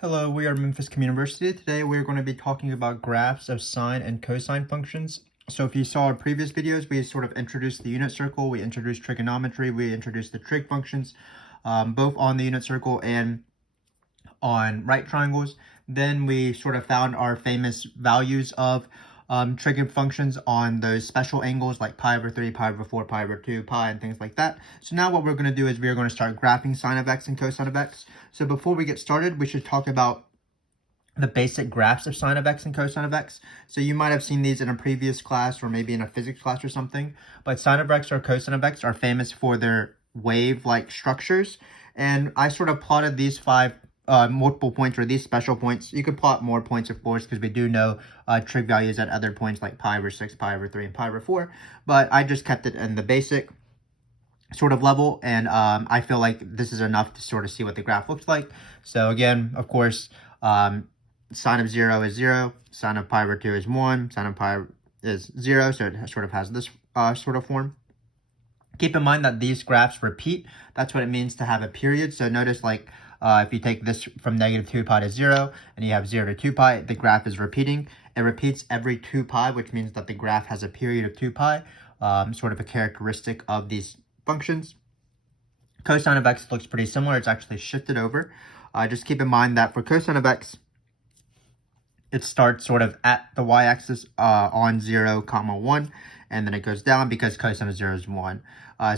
Hello, we are Memphis Community University. Today we're going to be talking about graphs of sine and cosine functions. So if you saw our previous videos, we sort of introduced the unit circle, we introduced trigonometry, we introduced the trig functions, both on the unit circle and on right triangles. Then we sort of found our famous values of trig functions on those special angles like pi over 3, pi over 4, pi over 2, pi, and things like that. So now what we're going to do is we're going to start graphing sine of x and cosine of x. So before we get started, we should talk about the basic graphs of sine of x and cosine of x. So you might have seen these in a previous class or maybe in a physics class or something. But sine of x or cosine of x are famous for their wave-like structures. And I sort of plotted these five multiple points or these special points. You could plot more points, of course, because we do know trig values at other points like pi over 6, pi over 3, and pi over 4. But I just kept it in the basic sort of level, and I feel like this is enough to sort of see what the graph looks like. So again, of course, sine of 0 is 0, sine of pi over 2 is 1, sine of pi is 0, so it sort of has this sort of form. Keep in mind that these graphs repeat. That's what it means to have a period. So notice, like, if you take this from negative 2 pi to 0, and you have 0 to 2 pi, the graph is repeating. It repeats every 2 pi, which means that the graph has a period of 2 pi, sort of a characteristic of these functions. Cosine of x looks pretty similar. It's actually shifted over. Just keep in mind that for cosine of x, it starts sort of at the y-axis on 0, 1, and then it goes down because cosine of 0 is 1.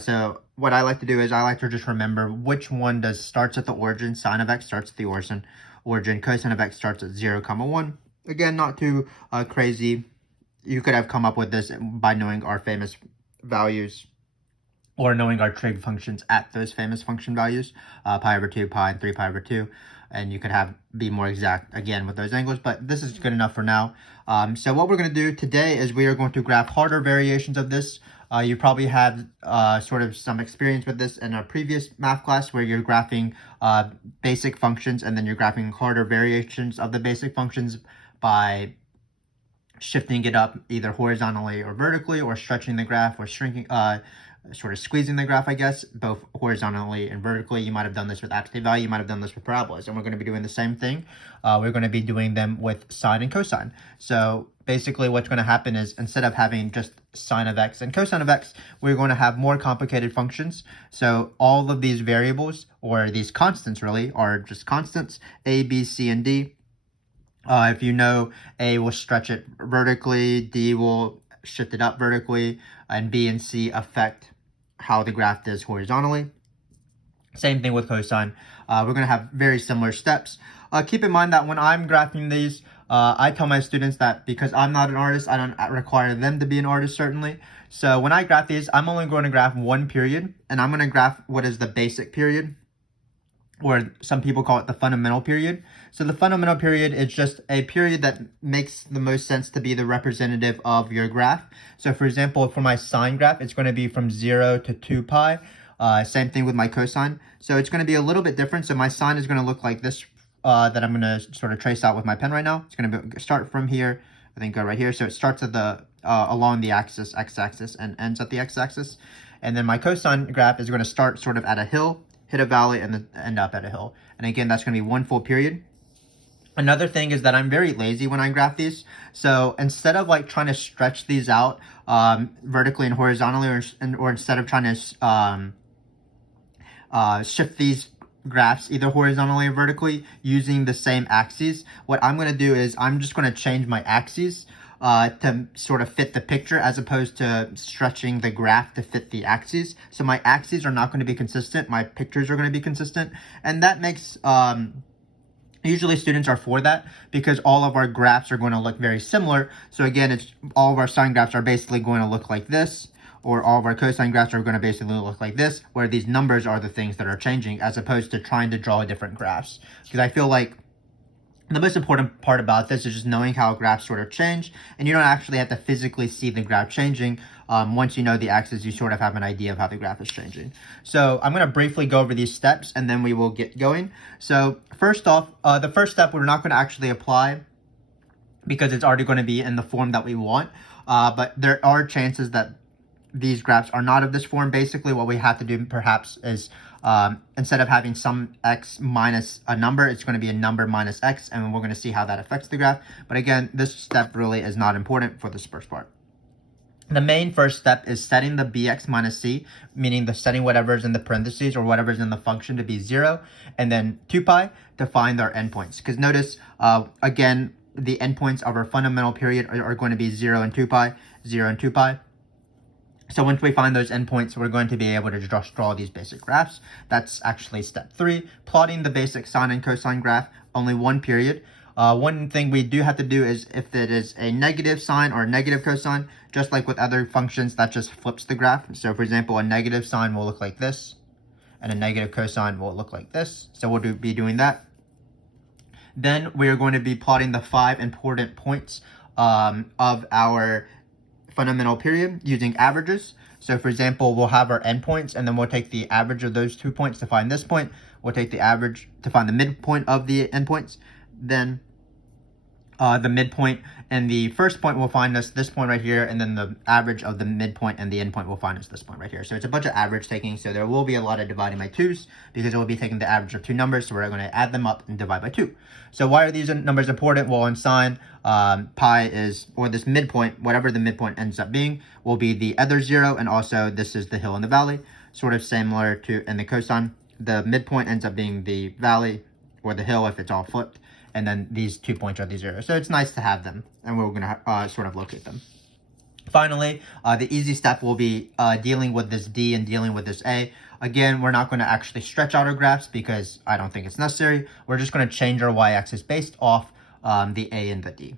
So what I like to do is I like to just remember which one starts at the origin. Sine of x starts at the origin. Cosine of x starts at 0, 1. Again, not too crazy. You could have come up with this by knowing our famous values or knowing our trig functions at those famous function values, pi over 2, pi, and 3 pi over 2. And you could be more exact again with those angles, but this is good enough for now. So what we're going to do today is we are going to graph harder variations of this. You probably had sort of some experience with this in a previous math class where you're graphing basic functions and then you're graphing harder variations of the basic functions by shifting it up either horizontally or vertically, or stretching the graph, or shrinking, sort of squeezing the graph, I guess, both horizontally and vertically. You might have done this with absolute value, you might have done this with parabolas, and we're going to be doing the same thing. We're going to be doing them with sine and cosine. So basically what's going to happen is instead of having just sine of x and cosine of x, we're going to have more complicated functions. So all of these variables, or these constants really, are just constants, a, b, c, and d. If you know, A will stretch it vertically, D will shift it up vertically, and B and C affect how the graph does horizontally. Same thing with cosine. We're going to have very similar steps. Keep in mind that when I'm graphing these, I tell my students that because I'm not an artist, I don't require them to be an artist, certainly. So when I graph these, I'm only going to graph one period, and I'm going to graph what is the basic period, or some people call it the fundamental period. So the fundamental period is just a period that makes the most sense to be the representative of your graph. So for example, for my sine graph, it's going to be from 0 to 2 pi. Same thing with my cosine. So it's going to be a little bit different. So my sine is going to look like this, that I'm going to sort of trace out with my pen right now. It's going to start from here, I think go right here. So it starts at the along the axis, x-axis, and ends at the x-axis. And then my cosine graph is going to start sort of at a hill, hit a valley, and then end up at a hill. And again, that's going to be one full period. Another thing is that I'm very lazy when I graph these. So instead of like trying to stretch these out vertically and horizontally, or instead of trying to shift these graphs either horizontally or vertically using the same axes, what I'm going to do is I'm just going to change my axes to sort of fit the picture, as opposed to stretching the graph to fit the axes. So my axes are not going to be consistent, my pictures are going to be consistent, and that makes usually students are for that because all of our graphs are going to look very similar. So again, it's all of our sine graphs are basically going to look like this, or all of our cosine graphs are going to basically look like this, where these numbers are the things that are changing, as opposed to trying to draw different graphs. Because I feel like the most important part about this is just knowing how graphs sort of change, and you don't actually have to physically see the graph changing. Once you know the axis, you sort of have an idea of how the graph is changing. So I'm going to briefly go over these steps, and then we will get going. So first off, the first step we're not going to actually apply because it's already going to be in the form that we want, but there are chances that these graphs are not of this form. Basically, what we have to do perhaps is instead of having some x minus a number, it's going to be a number minus x, and we're going to see how that affects the graph. But again, this step really is not important for this first part. The main first step is setting the bx minus c, meaning the setting whatever's in the parentheses or whatever's in the function to be 0, and then 2 pi to find our endpoints. Because notice, again, the endpoints of our fundamental period are going to be 0 and 2 pi, 0 and 2 pi. So once we find those endpoints, we're going to be able to just draw these basic graphs. That's actually step 3, plotting the basic sine and cosine graph, only one period. One thing we do have to do is if it is a negative sine or a negative cosine, just like with other functions, that just flips the graph. So for example, a negative sine will look like this, and a negative cosine will look like this. So we'll be doing that. Then we are going to be plotting the 5 important points of our fundamental period using averages. So for example, we'll have our endpoints, and then we'll take the average of those 2 points to find this point. We'll take the average to find the midpoint of the endpoints. Then the midpoint and the first point will find us this point right here, and then the average of the midpoint and the endpoint will find us this point right here. So it's a bunch of average taking, so there will be a lot of dividing by 2's because it will be taking the average of 2 numbers, so we're going to add them up and divide by 2. So why are these numbers important? Well, in sine, pi is, or this midpoint, whatever the midpoint ends up being, will be the other 0, and also this is the hill and the valley, sort of similar to in the cosine. The midpoint ends up being the valley or the hill if it's all flipped, and then these 2 points are the 0. So it's nice to have them, and we're going to sort of locate them. Finally, the easy step will be dealing with this D and dealing with this A. Again, we're not going to actually stretch out our graphs because I don't think it's necessary. We're just going to change our y-axis based off the A and the D.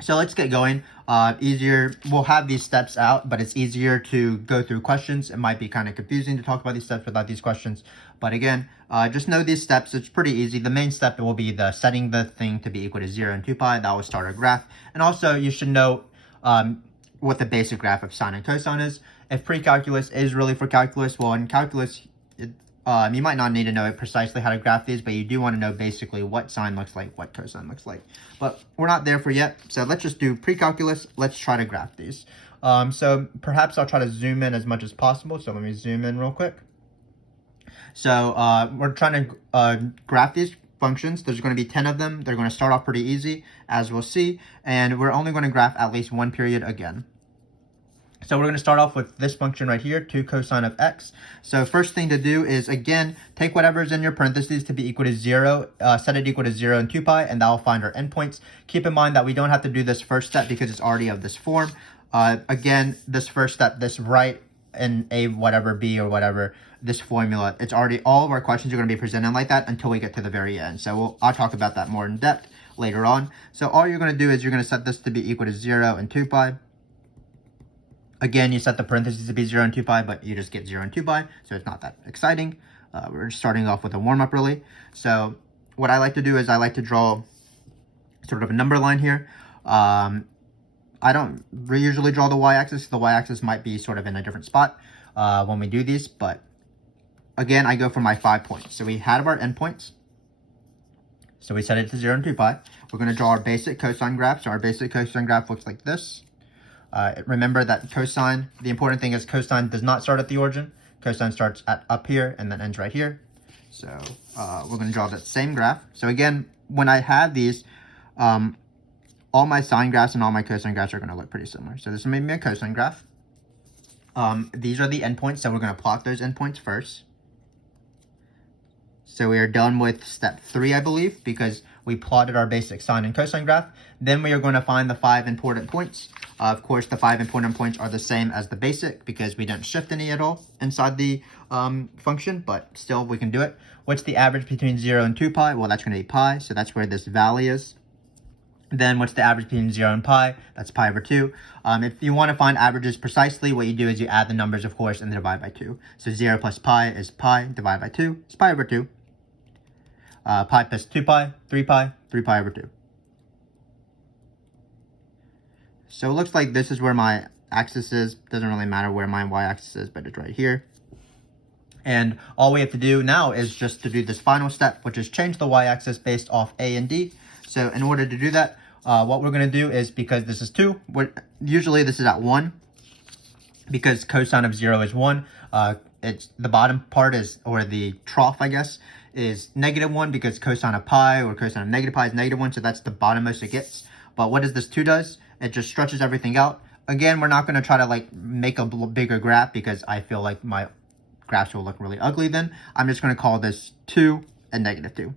So let's get going. We'll have these steps out, but it's easier to go through questions. It might be kind of confusing to talk about these steps without these questions. But again, just know these steps. It's pretty easy. The main step will be the setting the thing to be equal to 0 and 2 pi. That will start our graph. And also, you should know what the basic graph of sine and cosine is. If pre-calculus is really for calculus, well, in calculus, you might not need to know precisely how to graph these, but you do want to know basically what sine looks like, what cosine looks like. But we're not there for yet, so let's just do pre-calculus. Let's try to graph these. So perhaps I'll try to zoom in as much as possible. So let me zoom in real quick. So we're trying to graph these functions. There's going to be 10 of them. They're going to start off pretty easy, as we'll see, and we're only going to graph at least one period again. So we're going to start off with this function right here, 2 cosine of x. So first thing to do is, again, take whatever's in your parentheses to be equal to 0, set it equal to 0 and 2 pi, and that will find our endpoints. Keep in mind that we don't have to do this first step because it's already of this form. Again, this first step, this right in A whatever, B or whatever, this formula, it's already, all of our questions are going to be presented like that until we get to the very end. So I'll talk about that more in depth later on. So all you're going to do is you're going to set this to be equal to 0 and 2 pi. Again, you set the parentheses to be 0 and 2 pi, but you just get 0 and 2 pi, so it's not that exciting. We're starting off with a warm-up, really. So what I like to do is I like to draw sort of a number line here. I don't usually draw the y-axis. The y-axis might be sort of in a different spot when we do these, but again, I go for my 5 points. So we have our endpoints. So we set it to 0 and 2 pi. We're going to draw our basic cosine graph. So our basic cosine graph looks like this. Remember that cosine, the important thing is cosine does not start at the origin. Cosine starts at up here and then ends right here. So we're going to draw that same graph. So again, when I have these, all my sine graphs and all my cosine graphs are going to look pretty similar. So this is maybe a cosine graph. These are the endpoints, so we're going to plot those endpoints first. So we are done with step 3, I believe, because we plotted our basic sine and cosine graph. Then we are going to find the 5 important points. Of course, the 5 important points are the same as the basic because we didn't shift any at all inside the function, but still we can do it. What's the average between 0 and 2 pi? Well, that's going to be pi, so that's where this valley is. Then what's the average between 0 and pi? That's pi over 2. If you want to find averages precisely, what you do is you add the numbers, of course, and divide by 2. So 0 plus pi is pi, divided by 2. It's pi over 2. Pi plus 2 pi, 3 pi, 3 pi over 2. So it looks like this is where my axis is. Doesn't really matter where my y-axis is, but it's right here. And all we have to do now is just to do this final step, which is change the y-axis based off A and D. So in order to do that, what we're going to do is, because this is 2, usually this is at 1. Because cosine of 0 is 1, it's the bottom part is, or the trough, I guess, is -1 because cosine of pi or cosine of negative pi is -1, so that's the bottommost it gets. But what does this 2 does? It just stretches everything out. Again, we're not going to try to like make a bigger graph because I feel like my graphs will look really ugly then. I'm just going to call this 2 and -2.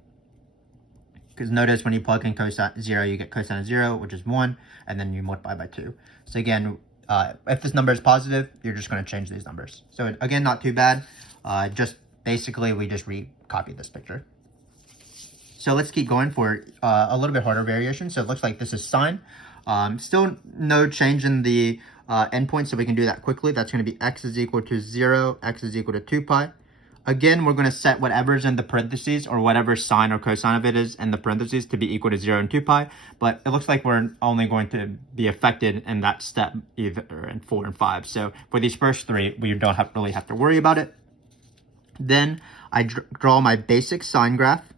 Because notice when you plug in cosine 0, you get cosine of 0, which is 1, and then you multiply by 2. So again, if this number is positive, you're just going to change these numbers. So again, not too bad. Just basically, we just recopy this picture. So let's keep going for a little bit harder variation. So it looks like this is sine. Still no change in the endpoint, so we can do that quickly. That's going to be x is equal to 0, x is equal to 2 pi. Again, we're going to set whatever's in the parentheses or whatever sine or cosine of it is in the parentheses to be equal to 0 and 2 pi. But it looks like we're only going to be affected in that step either in 4 and 5. So for these first 3, we don't really have to worry about it. Then I draw my basic sine graph.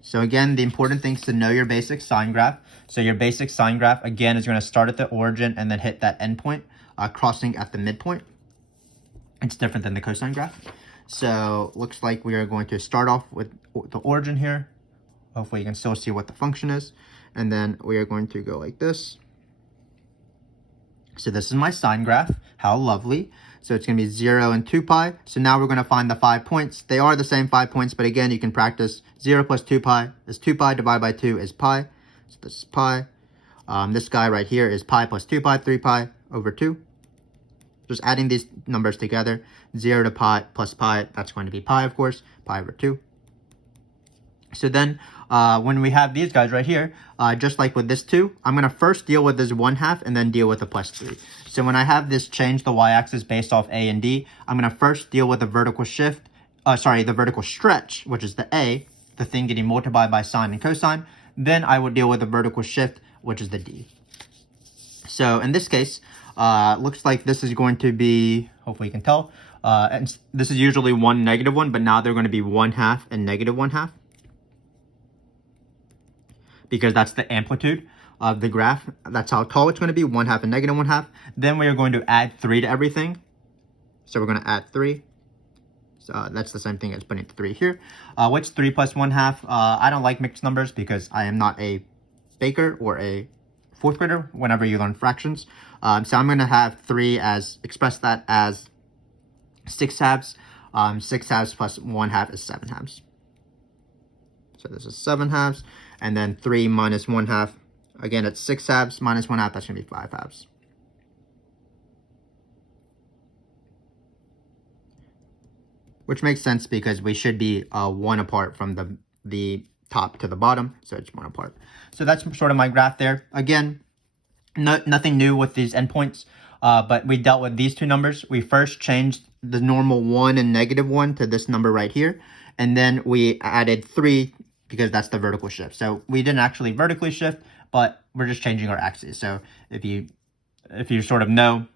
So again, the important thing is to know your basic sine graph. So your basic sine graph, again, is going to start at the origin and then hit that endpoint, crossing at the midpoint. It's different than the cosine graph. So looks like we are going to start off with the origin here. Hopefully you can still see what the function is. And then we are going to go like this. So this is my sine graph. How lovely. So it's going to be 0 and 2 pi. So now we're going to find the 5 points. They are the same 5 points, but again, you can practice 0 plus 2 pi is 2 pi divided by 2 is pi. So this is pi. This guy right here is pi plus 2 pi, 3 pi over 2. Just adding these numbers together, 0 to pi plus pi, that's going to be pi, of course, pi over 2. So then, when we have these guys right here, just like with this 2, I'm going to first deal with this 1/2 and then deal with the plus 3. So when I have this change the y-axis based off a and d, I'm going to first deal with the vertical shift, the vertical stretch, which is the a, the thing getting multiplied by sine and cosine. Then I would deal with the vertical shift, which is the d. So in this case, looks like this is going to be, hopefully you can tell, and this is usually 1, -1, but now they're going to be 1/2 and -1/2. Because that's the amplitude of the graph. That's how tall it's going to be, 1/2 and -1/2. Then we are going to add 3 to everything. So we're going to add 3. So that's the same thing as putting 3 here. What's 3 plus 1/2? I don't like mixed numbers because I am not a baker or a 4th grader whenever you learn fractions. So I'm going to have 3 as, express that as 6 halves. 6 halves plus 1/2 is 7 halves. So this is 7 halves. And then 3 minus 1/2. Again, it's 6 halves minus 1/2. That's going to be 5 halves. Which makes sense because we should be 1 apart from the top to the bottom. So it's 1 apart. So that's sort of my graph there. Again, nothing new with these endpoints. But we dealt with these 2 numbers. We first changed the normal 1 and -1 to this number right here. And then we added 3 because that's the vertical shift. So we didn't actually vertically shift, but we're just changing our axes. So if you sort of know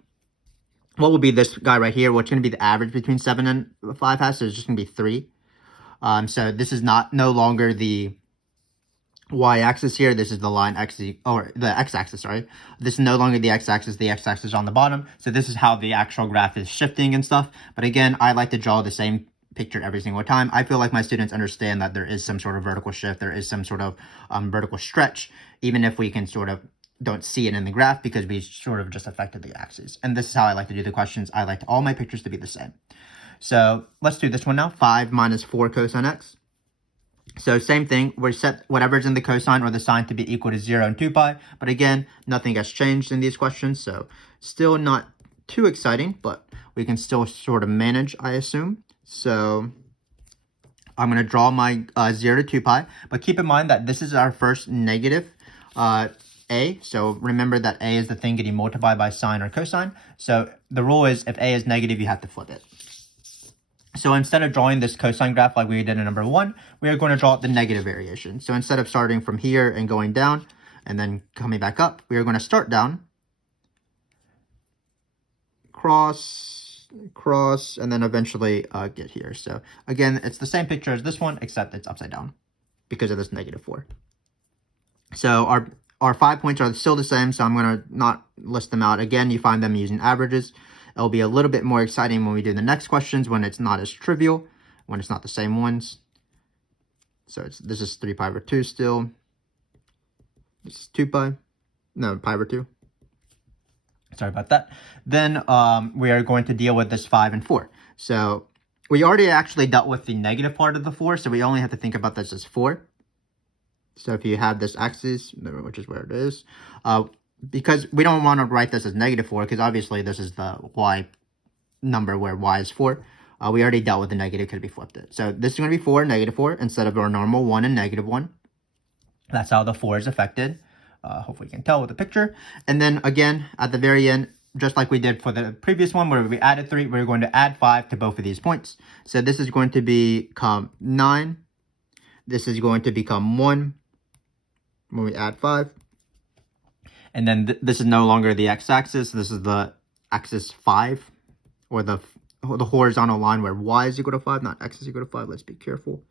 what will be this guy right here, what's going to be the average between 7 and 5 halves, so it's just going to be 3. So this is no longer the y-axis here. This is the line x, or the x-axis, sorry. This is no longer the x-axis. The x-axis is on the bottom. So this is how the actual graph is shifting and stuff. But again, I like to draw the same picture every single time. I feel like my students understand that there is some sort of vertical shift. There is some sort of vertical stretch, even if we can sort of don't see it in the graph because we sort of just affected the axes. And this is how I like to do the questions. I like all my pictures to be the same. So let's do this one now. 5 minus 4 cosine x. So same thing. We set whatever's in the cosine or the sine to be equal to 0 and 2 pi. But again, nothing has changed in these questions. So still not too exciting, but we can still sort of manage, I assume. So I'm going to draw my 0 to 2 pi. But keep in mind that this is our first negative a. So remember that a is the thing getting multiplied by sine or cosine. So the rule is if a is negative, you have to flip it. So instead of drawing this cosine graph like we did in number 1, we are going to draw the negative variation. So instead of starting from here and going down and then coming back up, we are going to start down, cross, and then eventually get here. So again, it's the same picture as this one, except it's upside down because of this -4. So our 5 points are still the same, so I'm going to not list them out. Again, you find them using averages. It'll be a little bit more exciting when we do the next questions, when it's not as trivial, when it's not the same ones. So this is 3 pi over 2 still. This is 2 pi. No, pi over 2. Sorry about that. Then we are going to deal with this 5 and 4. So we already actually dealt with the negative part of the 4, so we only have to think about this as 4. So if you have this axis, which is where it is, because we don't want to write this as negative 4, because obviously this is the y number where y is 4. We already dealt with the negative because we flipped it. So this is going to be 4, negative 4, instead of our normal 1 and negative 1. That's how the 4 is affected. Hopefully you can tell with the picture. And then again, at the very end, just like we did for the previous one where we added 3, we're going to add 5 to both of these points. So this is going to become 9. This is going to become 1 when we add 5. And then this is no longer the x-axis. This is the axis 5, or the horizontal line where y is equal to 5, not x is equal to 5. Let's be careful.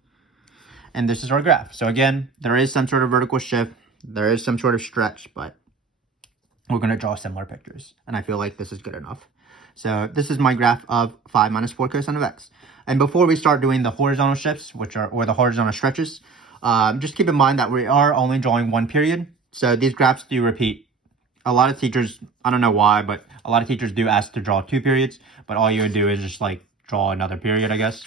And this is our graph. So again, there is some sort of vertical shift. There is some sort of stretch, but we're going to draw similar pictures. And I feel like this is good enough. So this is my graph of 5 minus 4 cosine of x. And before we start doing the horizontal shifts, or the horizontal stretches, just keep in mind that we are only drawing one period. So these graphs do repeat. A lot of teachers, I don't know why, but a lot of teachers do ask to draw 2 periods. But all you would do is just like draw another period, I guess.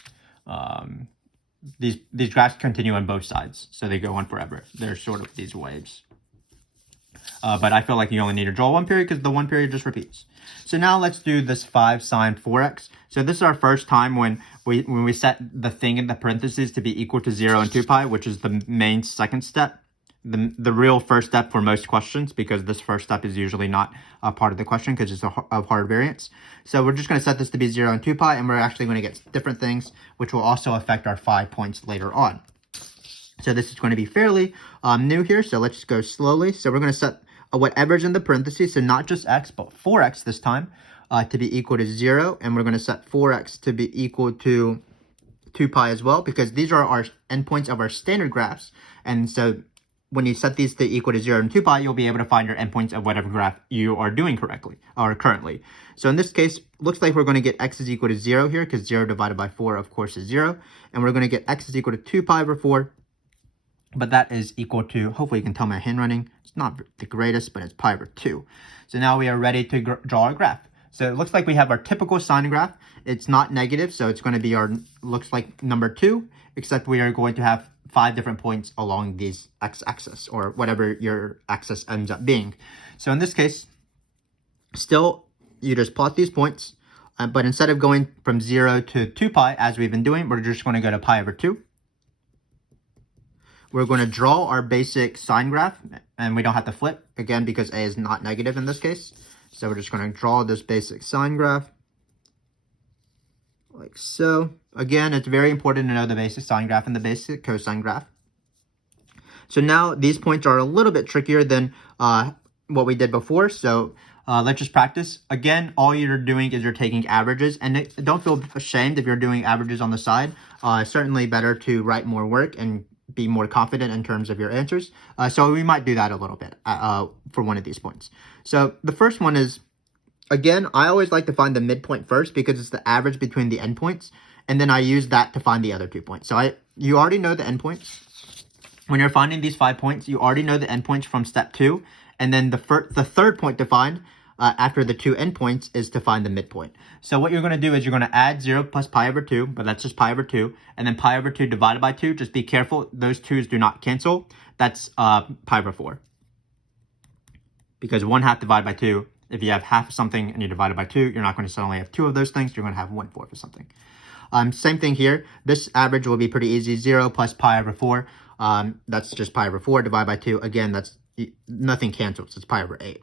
These graphs continue on both sides, so they go on forever. They're sort of these waves. But I feel like you only need to draw one period because the one period just repeats. So now let's do this 5 sine 4x. So this is our first time when we set the thing in the parentheses to be equal to 0 and 2 pi, which is the main second step. The real first step for most questions, because this first step is usually not a part of the question because it's of hard variance. So we're just going to set this to be 0 and 2 pi, and we're actually going to get different things, which will also affect our 5 points later on. So this is going to be fairly new here, so let's just go slowly. So we're going to set whatever's in the parentheses, so not just x, but 4x this time, to be equal to 0, and we're going to set 4x to be equal to 2 pi as well, because these are our endpoints of our standard graphs, and so when you set these to equal to 0 and 2 pi, you'll be able to find your endpoints of whatever graph you are doing correctly, or currently. So in this case, looks like we're going to get x is equal to 0 here, because 0 divided by 4, of course, is 0. And we're going to get x is equal to 2 pi over 4. But that is equal to, hopefully you can tell my handwriting, it's not the greatest, but it's pi over 2. So now we are ready to draw our graph. So it looks like we have our typical sine graph. It's not negative, so it's going to be looks like number 2, except we are going to have 5 different points along these x-axis, or whatever your axis ends up being. So in this case, still, you just plot these points, but instead of going from 0 to 2 pi, as we've been doing, we're just going to go to pi over 2. We're going to draw our basic sine graph, and we don't have to flip, again, because a is not negative in this case. So we're just going to draw this basic sine graph, like so. Again, it's very important to know the basic sine graph and the basic cosine graph. So now these points are a little bit trickier than what we did before. So let's just practice. Again, all you're doing is you're taking averages, and don't feel ashamed if you're doing averages on the side. Certainly better to write more work and be more confident in terms of your answers. So we might do that a little bit for one of these points. So the first one is, again, I always like to find the midpoint first because it's the average between the endpoints. And then I use that to find the other 2 points. So you already know the endpoints. When you're finding these 5 points, you already know the endpoints from step 2. And then the third point to find after the 2 endpoints is to find the midpoint. So what you're going to do is you're going to add 0 plus pi over 2, but that's just pi over 2. And then pi over 2 divided by 2. Just be careful. Those 2's do not cancel. That's pi over 4. Because 1/2 divided by 2, if you have half of something and you divide it by 2, you're not going to suddenly have 2 of those things. You're going to have 1/4 of something. Same thing here. This average will be pretty easy. 0 plus pi over 4. That's just pi over 4 divided by 2. Again, that's nothing cancels. It's pi over 8.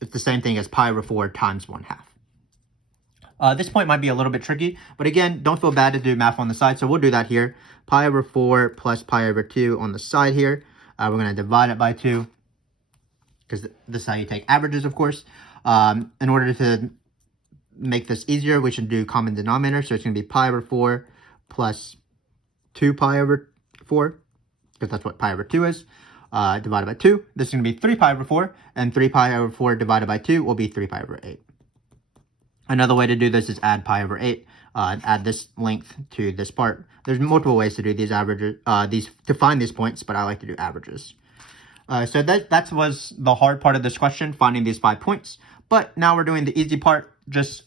It's the same thing as pi over 4 times 1/2. This point might be a little bit tricky, but again, don't feel bad to do math on the side. So we'll do that here. Pi over 4 plus pi over 2 on the side here. We're going to divide it by 2 because this is how you take averages, of course. In order to make this easier, we should do common denominator. So it's going to be pi over 4 plus 2 pi over 4, because that's what pi over 2 is, divided by 2. This is going to be 3 pi over 4, and 3 pi over 4 divided by 2 will be 3 pi over 8. Another way to do this is add pi over 8. Add this length to this part. There's multiple ways to do these averages, to find these points, but I like to do averages. So that was the hard part of this question, finding these 5 points. But now we're doing the easy part, just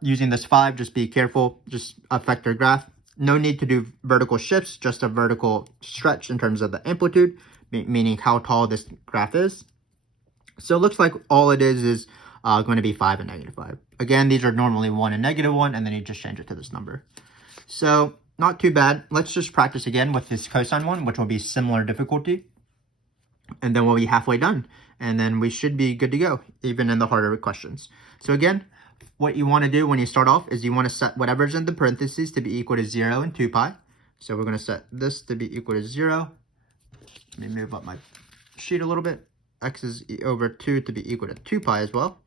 using this 5. Just be careful, just affect your graph. No need to do vertical shifts, just a vertical stretch in terms of the amplitude, meaning how tall this graph is. So it looks like all it is going to be 5 and -5. Again, these are normally 1 and -1, and then you just change it to this number. So not too bad. Let's just practice again with this cosine one, which will be similar difficulty. And then we'll be halfway done. And then we should be good to go, even in the harder questions. So again, what you want to do when you start off is you want to set whatever's in the parentheses to be equal to 0 and 2 pi. So we're going to set this to be equal to 0. Let me move up my sheet a little bit. X is over 2 to be equal to 2 pi as well.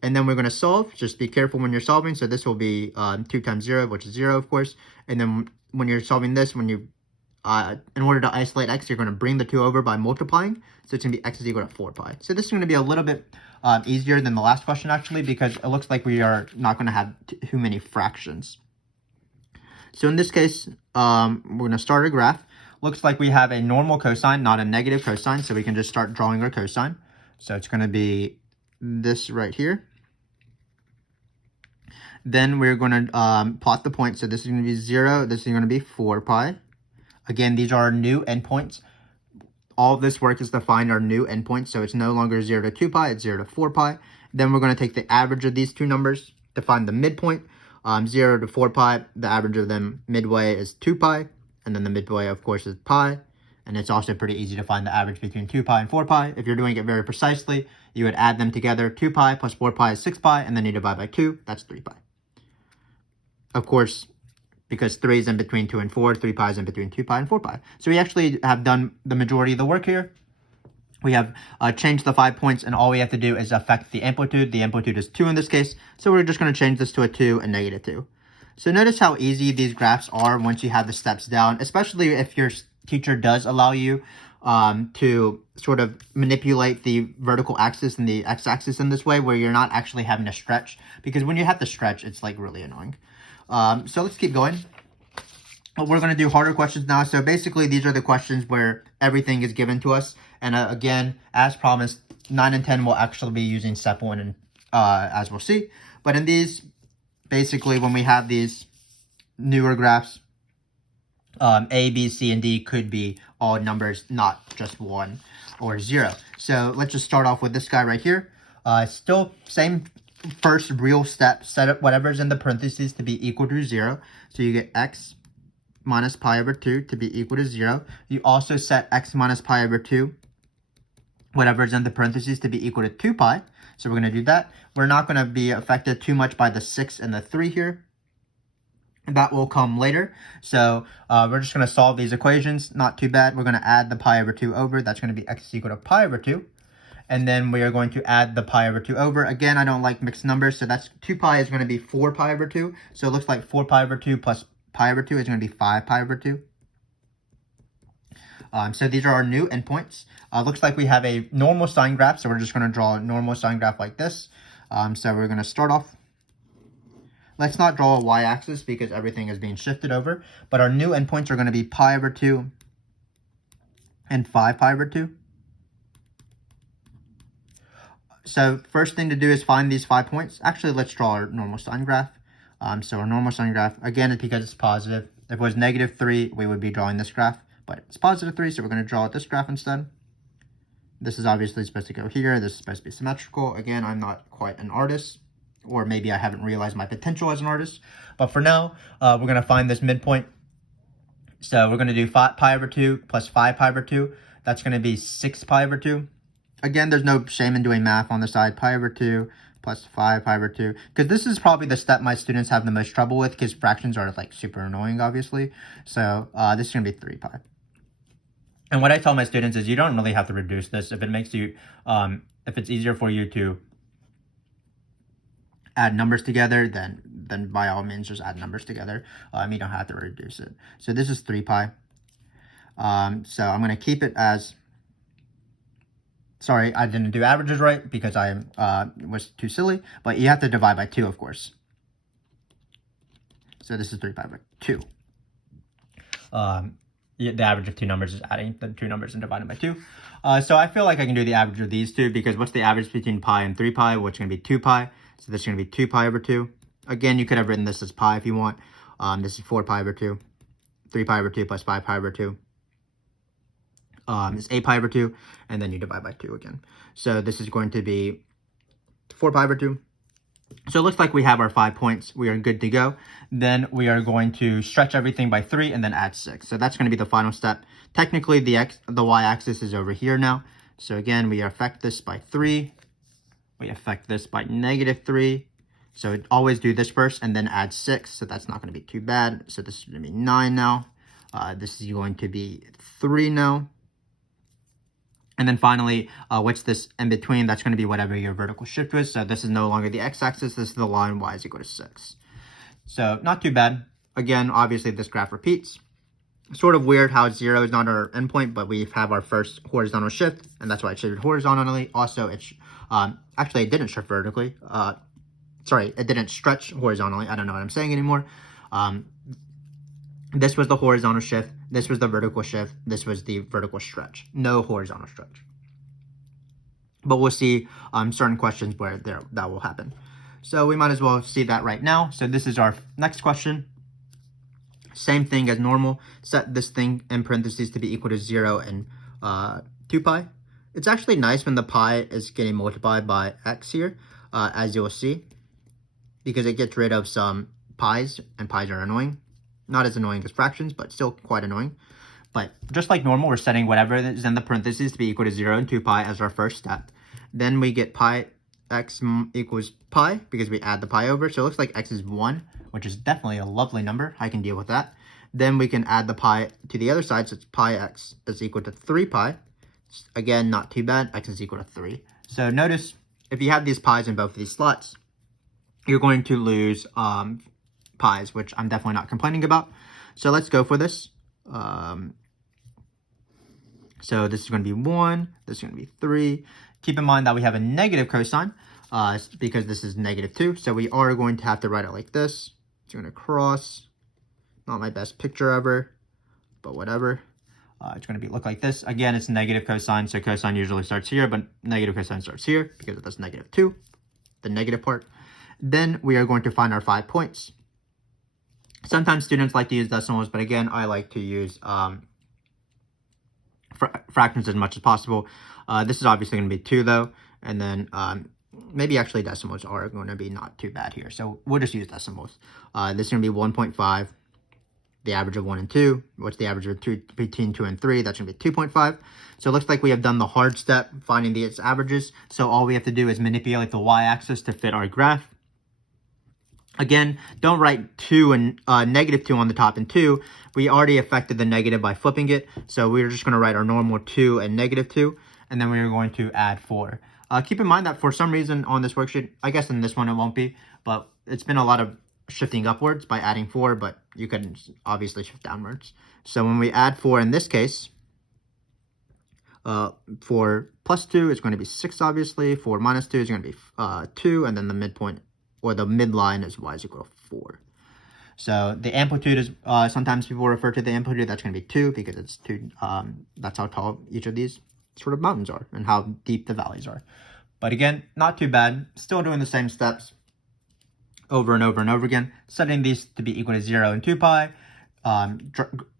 And then we're going to solve. Just be careful when you're solving. So this will be 2 times 0, which is 0, of course. And then when you're solving this, in order to isolate x, you're going to bring the 2 over by multiplying. So it's going to be x is equal to 4 pi. So this is going to be a little bit easier than the last question, actually, because it looks like we are not going to have too many fractions. So in this case, we're going to start a graph. Looks like we have a normal cosine, not a negative cosine. So we can just start drawing our cosine. So it's going to be this right here. Then we're going to plot the point. So this is going to be 0. This is going to be 4 pi. Again, these are our new endpoints. All of this work is to find our new endpoints. So it's no longer 0 to 2 pi. It's 0 to 4 pi. Then we're going to take the average of these two numbers to find the midpoint. 0 to 4 pi, the average of them midway is 2 pi. And then the midway, of course, is pi. And it's also pretty easy to find the average between 2 pi and 4 pi. If you're doing it very precisely, you would add them together. 2 pi plus 4 pi is 6 pi. And then you divide by 2. That's 3 pi. Of course, because 3 is in between 2 and 4, 3 pi is in between 2 pi and 4 pi. So we actually have done the majority of the work here. We have changed the 5 points, and all we have to do is affect the amplitude. The amplitude is 2 in this case, so we're just going to change this to a 2 and -2. So notice how easy these graphs are once you have the steps down, especially if your teacher does allow you to sort of manipulate the vertical axis and the x-axis in this way, where you're not actually having to stretch, because when you have to stretch, it's like really annoying. So let's keep going. We're going to do harder questions now. So basically, these are the questions where everything is given to us. And again, as promised, 9 and 10 will actually be using step 1, and as we'll see. But in these, basically, when we have these newer graphs, A, B, C, and D could be all numbers, not just 1 or 0. So let's just start off with this guy right here. Still same first real step, set up whatever's in the parentheses to be equal to 0. So you get x minus pi over 2 to be equal to 0. You also set x minus pi over 2, whatever's in the parentheses, to be equal to 2 pi. So we're going to do that. We're not going to be affected too much by the 6 and the 3 here. That will come later. So we're just going to solve these equations. Not too bad. We're going to add the pi over 2 over. That's going to be x is equal to pi over 2. And then we are going to add the pi over 2 over. Again, I don't like mixed numbers, so that's 2 pi is going to be 4 pi over 2. So it looks like 4 pi over 2 plus pi over 2 is going to be 5 pi over 2. So these are our new endpoints. Looks like we have a normal sine graph, so we're just going to draw a normal sine graph like this. So we're going to start off. Let's not draw a y-axis because everything is being shifted over. But our new endpoints are going to be pi over 2 and 5 pi over 2. So first thing to do is find these 5 points. Actually, let's draw our normal sine graph. So our normal sine graph, again, it's because it's positive. If it was -3, we would be drawing this graph. But it's +3, so we're going to draw this graph instead. This is obviously supposed to go here. This is supposed to be symmetrical. Again, I'm not quite an artist. Or maybe I haven't realized my potential as an artist. But for now, we're going to find this midpoint. So we're going to do pi over 2 plus 5 pi over 2. That's going to be 6 pi over 2. Again, there's no shame in doing math on the side. Pi over 2 plus 5 pi over 2. Because this is probably the step my students have the most trouble with, because fractions are like super annoying, obviously. So this is going to be 3 pi. And what I tell my students is you don't really have to reduce this. If it makes you, if it's easier for you to add numbers together, then by all means just add numbers together. You don't have to reduce it. So this is 3 pi. So I'm going to keep it as, sorry, I didn't do averages right because I was too silly, but you have to divide by 2, of course. So this is 3 pi over 2. The average of two numbers is adding the two numbers and dividing by 2. So I feel like I can do the average of these two, because what's the average between pi and 3 pi? Which is going to be 2 pi. So this is going to be 2 pi over 2. Again, you could have written this as pi if you want. This is 4 pi over 2. 3 pi over 2 plus 5 pi over 2. Is 8 pi over 2. And then you divide by 2 again. So this is going to be 4 pi over 2. So it looks like we have our 5 points. We are good to go. Then we are going to stretch everything by 3 and then add 6. So that's going to be the final step. Technically, the y-axis is over here now. So again, we affect this by 3. We affect this by -3. So always do this first and then add 6. So that's not going to be too bad. So this is going to be 9 now. This is going to be 3 now. And then finally, what's this in between? That's going to be whatever your vertical shift was. So this is no longer the x-axis. This is the line y is equal to 6. So not too bad. Again, obviously this graph repeats. Sort of weird how 0 is not our endpoint, but we have our first horizontal shift, and that's why it shifted horizontally. Also, actually it didn't shift vertically. Sorry, it didn't stretch horizontally. I don't know what I'm saying anymore. This was the horizontal shift. This was the vertical shift. This was the vertical stretch. No horizontal stretch. But we'll see certain questions where that will happen. So we might as well see that right now. So this is our next question. Same thing as normal. Set this thing in parentheses to be equal to 0 and 2 pi. It's actually nice when the pi is getting multiplied by x here, as you'll see, because it gets rid of some pi's, and pi's are annoying. Not as annoying as fractions, but still quite annoying. But just like normal, we're setting whatever is in the parentheses to be equal to 0 and 2 pi as our first step. Then we get pi x equals pi, because we add the pi over. So it looks like x is 1, which is definitely a lovely number. I can deal with that. Then we can add the pi to the other side, so it's pi x is equal to 3 pi. Again, not too bad. X is equal to 3. So notice, if you have these pi's in both of these slots, you're going to lose pi's, which I'm definitely not complaining about. So let's go for this. So this is going to be 1. This is going to be 3. Keep in mind that we have a negative cosine, because this is -2. So we are going to have to write it like this. It's going to cross. Not my best picture ever, but whatever. It's going to look like this. Again, it's negative cosine, so cosine usually starts here, but negative cosine starts here because that's -2, the negative part. Then we are going to find our 5 points. Sometimes students like to use decimals, but again, I like to use fractions as much as possible. This is obviously going to be 2 though, and then maybe actually decimals are going to be not too bad here. So we'll just use decimals. This is going to be 1.5. The average of 1 and 2. What's the average of 2 between 2 and 3? That's going to be 2.5. So it looks like we have done the hard step, finding these averages. So all we have to do is manipulate the y-axis to fit our graph. Again, don't write 2 and -2 on the top and 2. We already affected the negative by flipping it. So we're just going to write our normal 2 and -2. And then we're going to add 4. Keep in mind that for some reason on this worksheet, I guess in this one it won't be, but it's been a lot of shifting upwards by adding 4, but you can obviously shift downwards. So when we add 4 in this case, 4 plus 2 is going to be 6, obviously. 4 minus 2 is going to be 2, and then the midpoint, or the midline, is y is equal to 4. So the amplitude is, sometimes people refer to the amplitude, that's going to be 2, because it's 2, that's how tall each of these sort of mountains are, and how deep the valleys are. But again, not too bad. Still doing the same steps over and over and over again, setting these to be equal to 0 and 2 pi,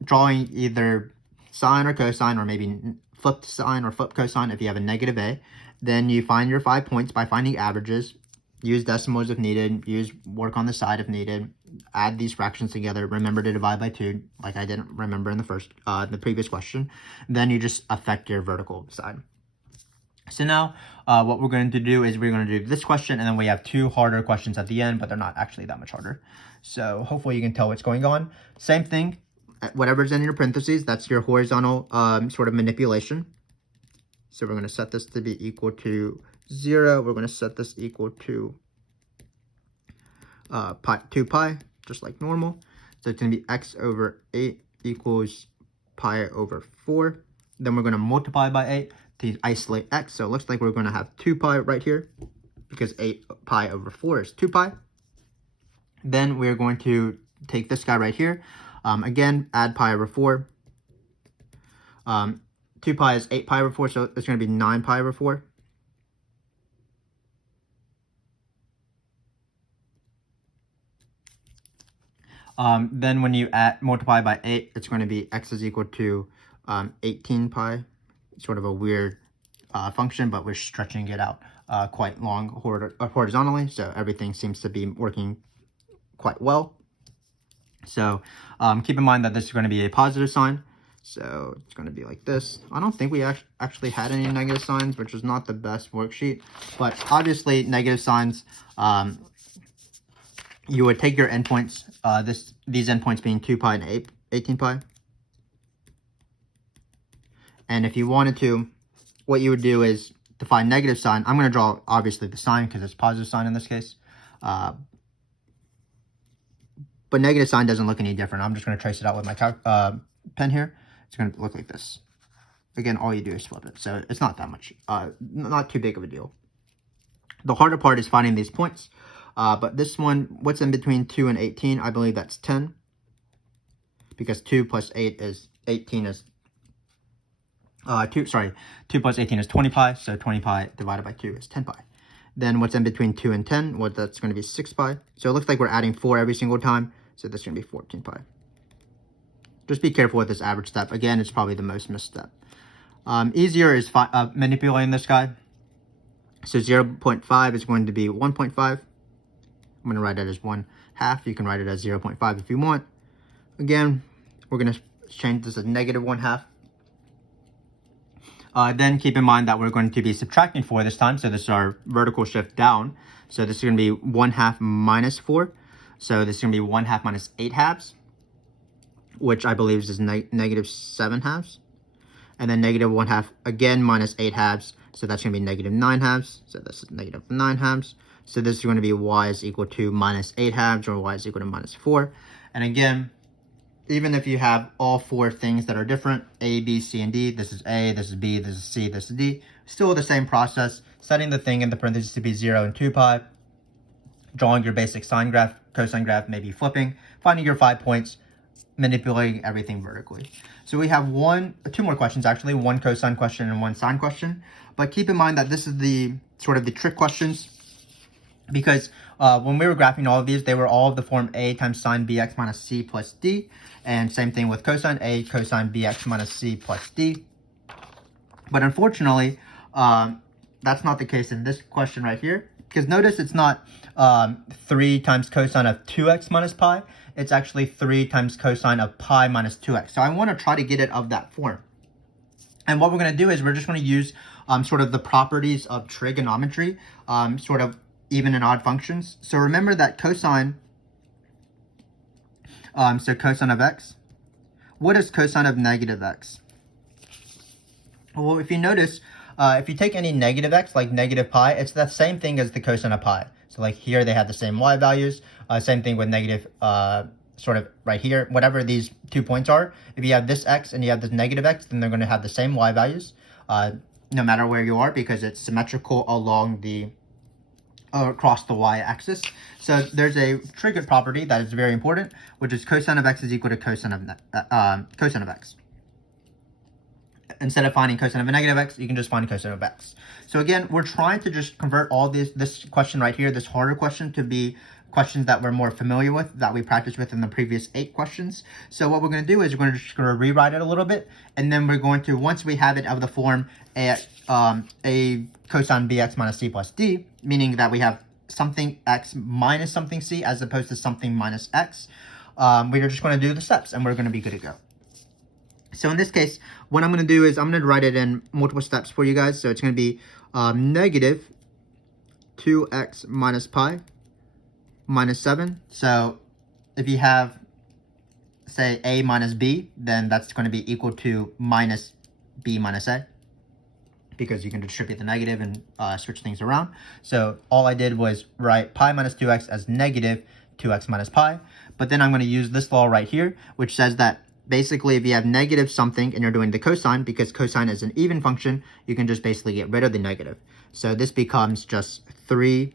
drawing either sine or cosine, or maybe flipped sine or flipped cosine if you have a negative a. Then you find your 5 points by finding averages, use decimals if needed, work on the side if needed, add these fractions together, remember to divide by 2, like I didn't remember in the previous question. Then you just affect your vertical side. So now what we're going to do is we're going to do this question, and then we have 2 harder questions at the end, but they're not actually that much harder. So hopefully you can tell what's going on. Same thing, whatever's in your parentheses, that's your horizontal sort of manipulation. So we're going to set this to be equal to 0. We're going to set this equal to 2 pi, just like normal. So it's going to be x over 8 equals pi over 4. Then we're going to multiply by 8 to isolate x. So it looks like we're going to have 2 pi right here, because 8 pi over 4 is 2 pi. Then we're going to take this guy right here. Again, add pi over 4. 2 pi is 8 pi over 4, so it's going to be 9 pi over 4. Then when you multiply by 8, it's going to be x is equal to 18 pi. It's sort of a weird function, but we're stretching it out quite long horizontally, so everything seems to be working quite well. So keep in mind that this is going to be a positive sign. So it's going to be like this. I don't think we actually had any negative signs, which is not the best worksheet. But obviously, negative signs, you would take your endpoints, these endpoints being 2 pi and 18 pi. And if you wanted to, what you would do is to find negative sign. I'm going to draw, obviously, the sign because it's positive sign in this case. But negative sign doesn't look any different. I'm just going to trace it out with my pen here. It's going to look like this. Again, all you do is flip it. So it's not that much, not too big of a deal. The harder part is finding these points. But this one, what's in between 2 and 18? I believe that's 10. Because 2 plus 8 is 18 is 2 plus 18 is 20 pi. So 20 pi divided by 2 is 10 pi. Then what's in between 2 and 10? Well, that's going to be 6 pi. So it looks like we're adding 4 every single time. So this is going to be 14 pi. Just be careful with this average step. Again, it's probably the most missed step. Easier is manipulating this guy. So 0.5 is going to be 1.5. I'm going to write it as 1/2. You can write it as 0.5 if you want. Again, we're going to change this as negative 1/2. Then keep in mind that we're going to be subtracting 4 this time. So this is our vertical shift down. So this is going to be 1/2 minus 4. So this is going to be 1/2 minus 8/2, which I believe is negative 7/2. And then negative 1/2 again minus 8/2. So that's going to be negative 9/2. So this is negative 9/2. So this is going to be y is equal to minus 8/2 or y is equal to minus 4. And again, even if you have all 4 things that are different, A, B, C, and D, this is A, this is B, this is C, this is D, still the same process, setting the thing in the parentheses to be 0 and 2 pi, drawing your basic sine graph, cosine graph, maybe flipping, finding your 5 points, manipulating everything vertically. So we have 2 more questions actually, 1 cosine question and 1 sine question. But keep in mind that this is the sort of the trick questions, because when we were graphing all of these, they were all of the form a times sine bx minus c plus d. And same thing with cosine, a cosine bx minus c plus d. But unfortunately, that's not the case in this question right here. Because notice it's not 3 times cosine of 2x minus pi. It's actually 3 times cosine of pi minus 2x. So I want to try to get it of that form. And what we're going to do is we're just going to use sort of the properties of trigonometry, sort of even and odd functions. So remember that cosine, so cosine of x. What is cosine of negative x? Well, if you notice, if you take any negative x, like negative pi, it's the same thing as the cosine of pi. So like here, they have the same y values. Same thing with negative, sort of right here. Whatever these 2 points are, if you have this x and you have this negative x, then they're going to have the same y values, no matter where you are, because it's symmetrical along the across the y-axis. So there's a trig property that is very important, which is cosine of x is equal to cosine of x. Instead of finding cosine of a negative x, you can just find cosine of x. So again, we're trying to just convert all this question right here, this harder question, to be questions that we're more familiar with, that we practiced with in the previous 8 questions. So what we're going to do is we're just going to rewrite it a little bit, and then we're going to, once we have it of the form a cosine bx minus c plus d, meaning that we have something x minus something c as opposed to something minus x, we're just going to do the steps and we're going to be good to go. So in this case, what I'm going to do is I'm going to write it in multiple steps for you guys. So it's going to be negative 2x minus pi minus 7. So if you have, say, a minus b, then that's going to be equal to minus b minus a, because you can distribute the negative and switch things around. So all I did was write pi minus 2x as negative 2x minus pi. But then I'm going to use this law right here, which says that basically if you have negative something and you're doing the cosine, because cosine is an even function, you can just basically get rid of the negative. So this becomes just 3,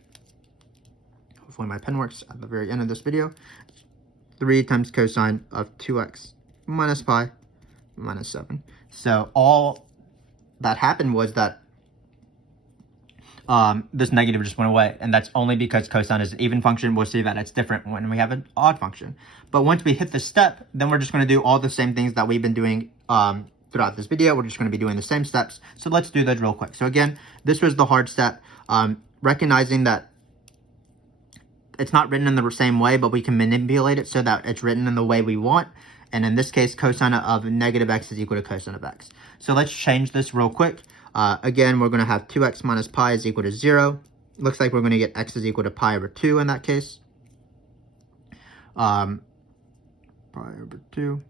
hopefully my pen works at the very end of this video, 3 times cosine of 2x minus pi minus 7. So all that happened was that this negative just went away, and that's only because cosine is an even function. We'll see that it's different when we have an odd function. But once we hit the step, then we're just going to do all the same things that we've been doing throughout this video. We're just going to be doing the same steps. So let's do those real quick. So again, this was the hard step, recognizing that it's not written in the same way, but we can manipulate it so that it's written in the way we want. And in this case, cosine of negative x is equal to cosine of x. So let's change this real quick. Again, we're going to have 2x minus pi is equal to 0. Looks like we're going to get x is equal to pi over 2 in that case. Pi over 2.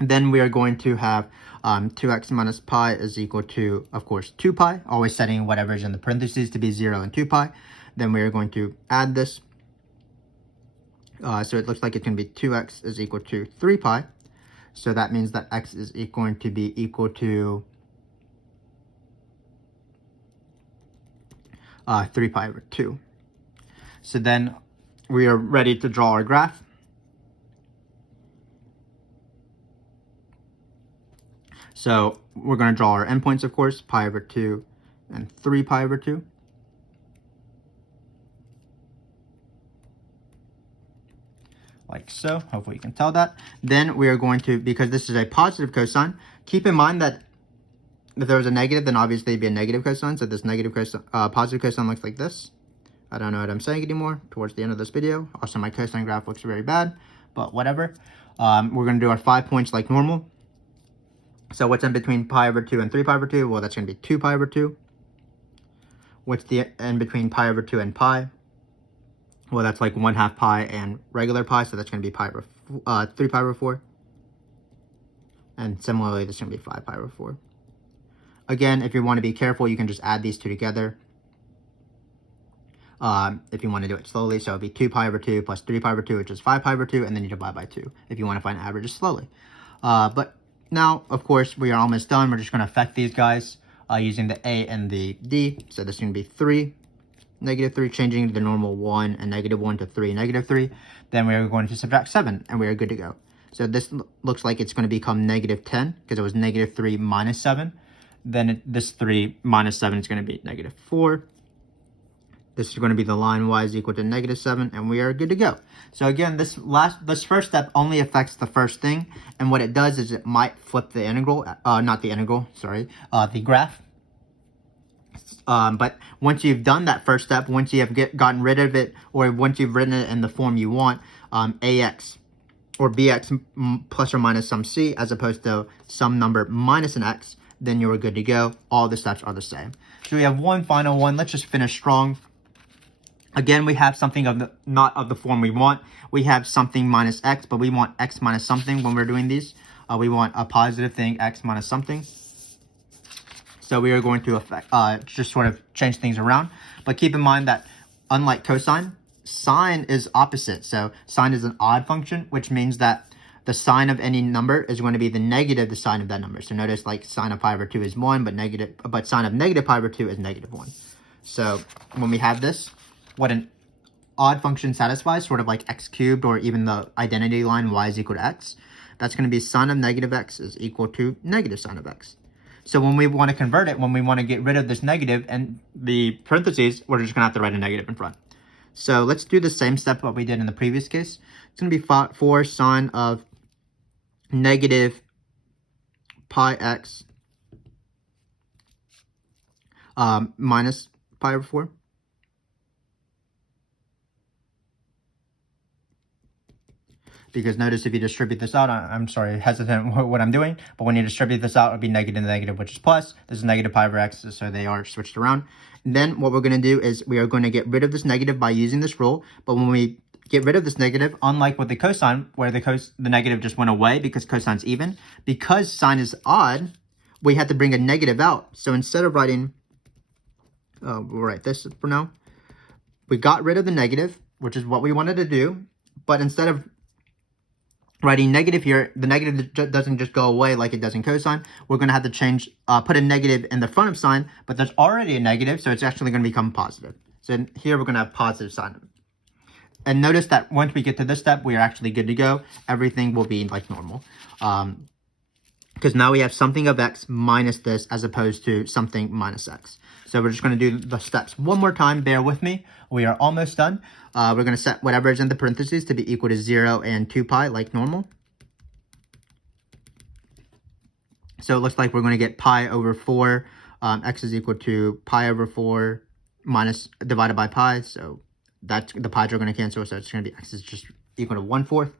Then we are going to have 2x minus pi is equal to, of course, 2 pi. Always setting whatever is in the parentheses to be 0 and 2 pi. Then we are going to add this. So it looks like it's going to be 2x is equal to 3 pi. So that means that x is going to be equal to 3 pi over 2. So then we are ready to draw our graph. So we're going to draw our endpoints, of course, pi over 2 and 3 pi over 2. Like so. Hopefully you can tell that. Then we are going to, because this is a positive cosine, keep in mind that if there was a negative, then obviously it'd be a negative cosine. So this negative cosine, positive cosine looks like this. I don't know what I'm saying anymore towards the end of this video. Also, my cosine graph looks very bad, but whatever. We're going to do our 5 points like normal. So what's in between pi over 2 and 3 pi over 2? Well, that's going to be 2 pi over 2. What's the in between pi over 2 and pi? Well, that's like 1/2 pi and regular pi, so that's going to be pi over 3 pi over 4. And similarly, this is going to be 5 pi over 4. Again, if you want to be careful, you can just add these two together. If you want to do it slowly, so it'd be 2 pi over 2 plus 3 pi over 2, which is 5 pi over 2, and then you divide by 2 if you want to find averages slowly. But now, of course, we are almost done. We're just going to affect these guys using the A and the D. So this is going to be 3. Negative 3, changing the normal 1 and negative 1 to 3, negative 3. Then we are going to subtract 7, and we are good to go. So this looks like it's going to become negative 10, because it was negative 3 minus 7. Then this 3 minus 7 is going to be negative 4. This is going to be the line y is equal to negative 7, and we are good to go. So again, this first step only affects the first thing, and what it does is it might flip the integral, not the integral, sorry, the graph. But once you've done that first step, once you have gotten rid of it, or once you've written it in the form you want, ax or bx plus or minus some c, as opposed to some number minus an x, then you're good to go. All the steps are the same. So we have one final one. Let's just finish strong. Again, we have something of the not of the form we want. We have something minus x, but we want x minus something when we're doing these. We want a positive thing, x minus something. So we are going to just sort of change things around. But keep in mind that unlike cosine, sine is opposite. So sine is an odd function, which means that the sine of any number is going to be the negative the sine of that number. So notice like sine of pi over 2 is 1, but sine of negative pi over 2 is negative 1. So when we have this, what an odd function satisfies, sort of like x cubed, or even the identity line y is equal to x, that's going to be sine of negative x is equal to negative sine of x. So when we want to convert it, when we want to get rid of this negative and the parentheses, we're just going to have to write a negative in front. So let's do the same step what we did in the previous case. It's going to be 4 sine of negative pi x minus pi over 4. Because notice if you distribute this out, I'm sorry, hesitant what I'm doing, but when you distribute this out, it would be negative to negative, which is plus. This is negative pi over x, so they are switched around. And then what we're going to do is we are going to get rid of this negative by using this rule. But when we get rid of this negative, unlike with the cosine, where the negative just went away because cosine's even, because sine is odd, we had to bring a negative out. So instead of writing, we'll write this for now. We got rid of the negative, which is what we wanted to do, but instead of writing negative here, the negative doesn't just go away like it does in cosine. We're going to have to change, put a negative in the front of sine, but there's already a negative, so it's actually going to become positive. So here we're going to have positive sine. And notice that once we get to this step, we are actually good to go. Everything will be like normal. Because now we have something of x minus this as opposed to something minus x. So we're just going to do the steps one more time. Bear with me. We are almost done. We're going to set whatever is in the parentheses to be equal to 0 and 2 pi like normal. So it looks like we're going to get pi over 4. X is equal to pi over 4 minus divided by pi. So that's the pi's are going to cancel. So it's going to be x is just equal to 1/4.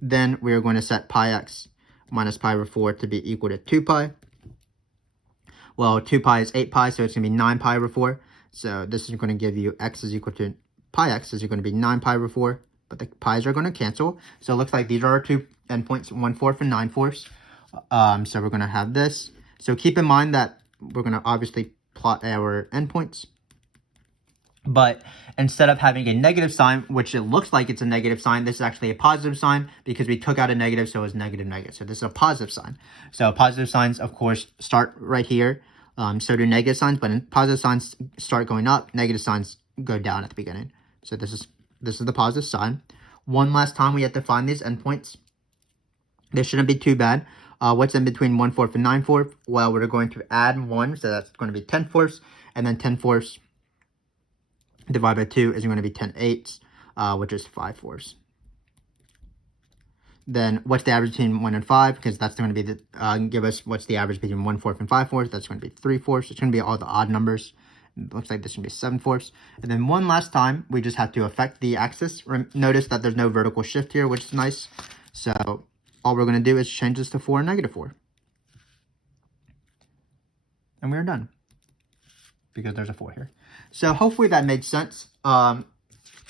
Then we are going to set pi x minus pi over 4 to be equal to 2 pi. Well, 2 pi is 8 pi, so it's going to be 9 pi over 4. So this is going to give you x is equal to pi x is going to be 9 pi over 4. But the pi's are going to cancel. So it looks like these are our two endpoints, 1/4 and 9/4. So we're going to have this. So keep in mind that we're going to obviously plot our endpoints. But instead of having a negative sign, which it looks like it's a negative sign, this is actually a positive sign because we took out a negative, so it was negative, negative. So this is a positive sign. So positive signs, of course, start right here. So do negative signs, but positive signs start going up. Negative signs go down at the beginning. So this is the positive sign. One last time, we have to find these endpoints. This shouldn't be too bad. What's in between 1/4 and 9/4? Well, we're going to add 1, so that's going to be 10/4, and then 10/4 divided by 2 is going to be 10/8, which is 5/4. Then what's the average between 1 and 5? Because that's going to be the give us what's the average between 1/4 and 5/4. That's going to be 3/4. It's going to be all the odd numbers. It looks like this is going to be 7/4. And then one last time, we just have to affect the axis. Notice that there's no vertical shift here, which is nice. So all we're going to do is change this to 4 and -4. And we're done. Because there's a 4 here. So hopefully that made sense.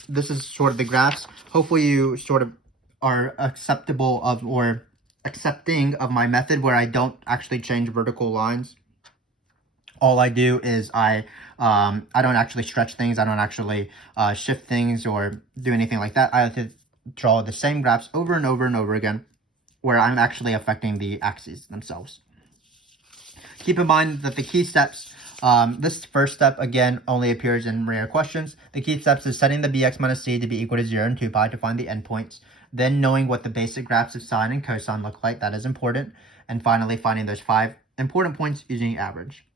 This is sort of the graphs. Hopefully you sort of are acceptable of or accepting of my method where I don't actually change vertical lines. All I do is I don't actually stretch things. I don't actually shift things or do anything like that. I have to draw the same graphs over and over and over again where I'm actually affecting the axes themselves. Keep in mind that the key steps, this first step, again, only appears in rare questions. The key steps is setting the bx minus c to be equal to 0 and 2 pi to find the endpoints. Then knowing what the basic graphs of sine and cosine look like, that is important. And finally, finding those 5 important points using average.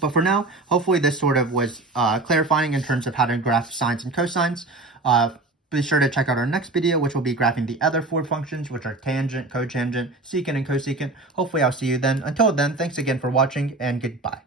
But for now, hopefully this sort of was clarifying in terms of how to graph sines and cosines. Be sure to check out our next video, which will be graphing the other 4 functions, which are tangent, cotangent, secant, and cosecant. Hopefully I'll see you then. Until then, thanks again for watching, and goodbye.